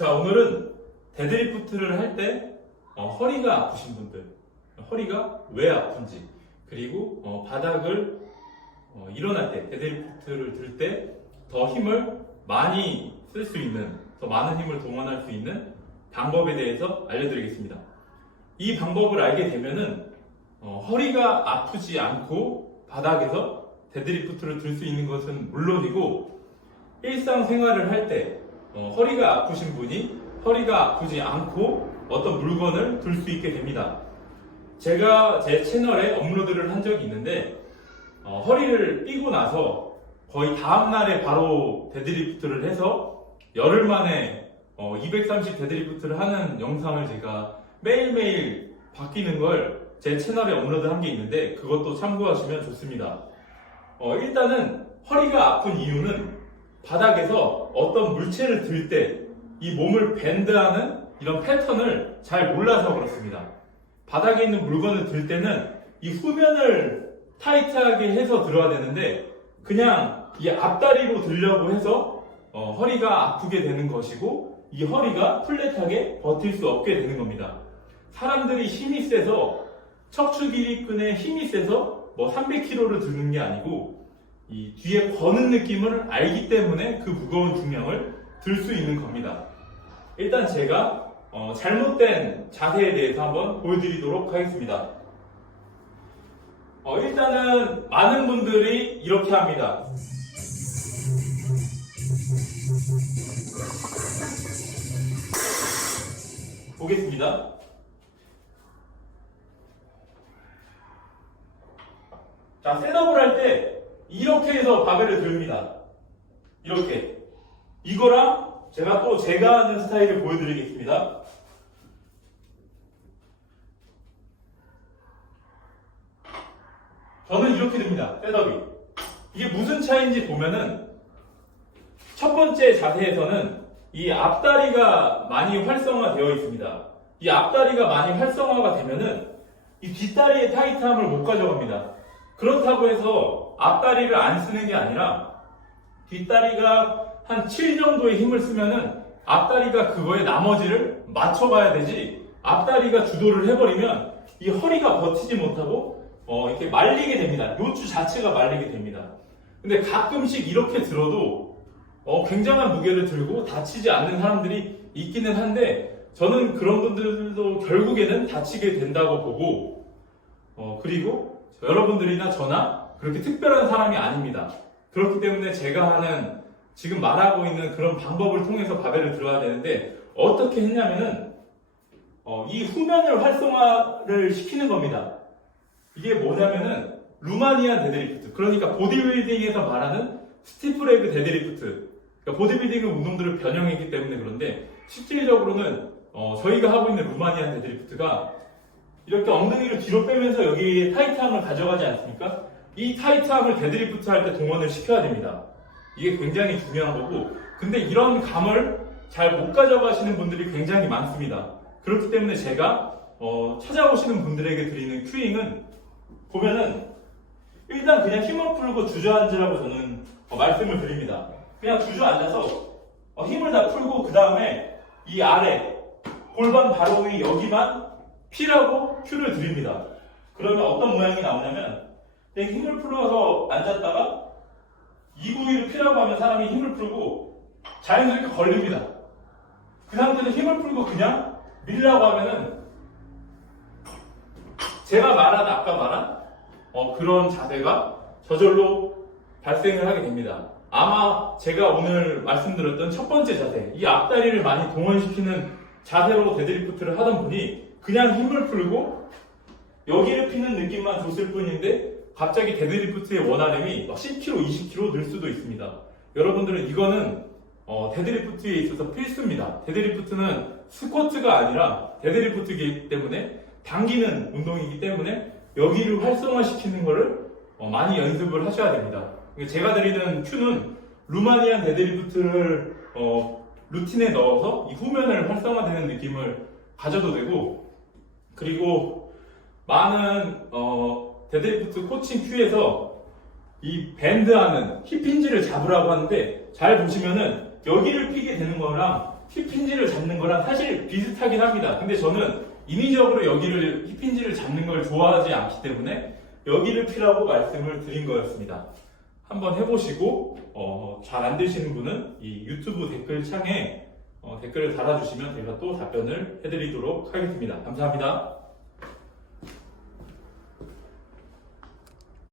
자, 오늘은 데드리프트를 할 때 허리가 아프신 분들, 허리가 왜 아픈지, 그리고 바닥을 일어날 때, 데드리프트를 들 때 더 힘을 많이 쓸 수 있는, 더 많은 힘을 동원할 수 있는 방법에 대해서 알려드리겠습니다. 이 방법을 알게 되면은 허리가 아프지 않고 바닥에서 데드리프트를 들 수 있는 것은 물론이고, 일상생활을 할 때 허리가 아프신 분이 허리가 아프지 않고 어떤 물건을 들 수 있게 됩니다. 제가 제 채널에 업로드를 한 적이 있는데 허리를 삐고 나서 거의 다음날에 바로 데드리프트를 해서 열흘 만에 230 데드리프트를 하는 영상을 제가 매일매일 바뀌는 걸 제 채널에 업로드한 게 있는데 그것도 참고하시면 좋습니다. 일단은 허리가 아픈 이유는 바닥에서 어떤 물체를 들 때 이 몸을 밴드하는 이런 패턴을 잘 몰라서 그렇습니다. 바닥에 있는 물건을 들 때는 이 후면을 타이트하게 해서 들어야 되는데 그냥 이 앞다리로 들려고 해서 허리가 아프게 되는 것이고, 이 허리가 플랫하게 버틸 수 없게 되는 겁니다. 사람들이 힘이 세서, 척추 길이끈에 힘이 세서 300kg를 드는 게 아니고 이 뒤에 거는 느낌을 알기 때문에 그 무거운 중량을 들 수 있는 겁니다. 일단 제가 잘못된 자세에 대해서 한번 보여드리도록 하겠습니다. 일단은 많은 분들이 이렇게 합니다. 보겠습니다. 자, 셋업을 할 때 이렇게 해서 바벨을 듭니다. 이렇게. 이거랑 제가 하는 스타일을 보여드리겠습니다. 저는 이렇게 듭니다. 셋업이. 이게 무슨 차이인지 보면은 첫 번째 자세에서는 이 앞다리가 많이 활성화되어 있습니다. 이 앞다리가 많이 활성화가 되면은 이 뒷다리의 타이트함을 못 가져갑니다. 그렇다고 해서 앞다리를 안 쓰는 게 아니라 뒷다리가 한 7 정도의 힘을 쓰면은 앞다리가 그거에 나머지를 맞춰가야 되지, 앞다리가 주도를 해버리면 이 허리가 버티지 못하고 이렇게 말리게 됩니다. 요추 자체가 말리게 됩니다. 근데 가끔씩 이렇게 들어도 굉장한 무게를 들고 다치지 않는 사람들이 있기는 한데, 저는 그런 분들도 결국에는 다치게 된다고 보고, 그리고 여러분들이나 저나 그렇게 특별한 사람이 아닙니다. 그렇기 때문에 제가 하는, 지금 말하고 있는 그런 방법을 통해서 바벨을 들어야 되는데, 어떻게 했냐면은 이 후면을 활성화를 시키는 겁니다. 이게 뭐냐면은 루마니안 데드리프트, 그러니까 보디빌딩에서 말하는 스티프레그 데드리프트, 그러니까 보디빌딩 운동들을 변형했기 때문에 그런데, 실질적으로는 저희가 하고 있는 루마니안 데드리프트가 이렇게 엉덩이를 뒤로 빼면서 여기 타이트함을 가져가지 않습니까? 이 타이트함을 데드리프트 할 때 동원을 시켜야 됩니다. 이게 굉장히 중요한 거고, 근데 이런 감을 잘 못 가져가시는 분들이 굉장히 많습니다. 그렇기 때문에 제가 찾아오시는 분들에게 드리는 큐잉은 보면은 일단 그냥 힘을 풀고 주저앉으라고 저는 말씀을 드립니다. 그냥 주저앉아서 힘을 다 풀고 그 다음에 이 아래 골반 바로 위 여기만 피라고 큐를 드립니다. 그러면 어떤 모양이 나오냐면, 힘을 풀어서 앉았다가 이 부위를 피라고 하면 사람이 힘을 풀고 자연스럽게 걸립니다. 그 상태에서 힘을 풀고 그냥 밀라고 하면은 제가 아까 말한 그런 자세가 저절로 발생을 하게 됩니다. 아마 제가 오늘 말씀드렸던 첫 번째 자세, 이 앞다리를 많이 동원시키는 자세로 데드리프트를 하던 분이 그냥 힘을 풀고 여기를 피는 느낌만 줬을 뿐인데 갑자기 데드리프트의 원RM이 10kg, 20kg 늘 수도 있습니다. 여러분들은 이거는 데드리프트에 있어서 필수입니다. 데드리프트는 스쿼트가 아니라 데드리프트이기 때문에 당기는 운동이기 때문에 여기를 활성화시키는 거를 많이 연습을 하셔야 됩니다. 제가 드리는 큐는 루마니안 데드리프트를 루틴에 넣어서 이 후면을 활성화되는 느낌을 가져도 되고, 그리고 많은 데드리프트 코칭 큐에서 이 밴드하는 힙힌지를 잡으라고 하는데, 잘 보시면은 여기를 피게 되는 거랑 힙힌지를 잡는 거랑 사실 비슷하긴 합니다. 근데 저는 인위적으로 여기를 힙힌지를 잡는 걸 좋아하지 않기 때문에 여기를 피라고 말씀을 드린 거였습니다. 한번 해보시고 잘 안 되시는 분은 이 유튜브 댓글창에 댓글을 달아주시면 제가 또 답변을 해드리도록 하겠습니다. 감사합니다.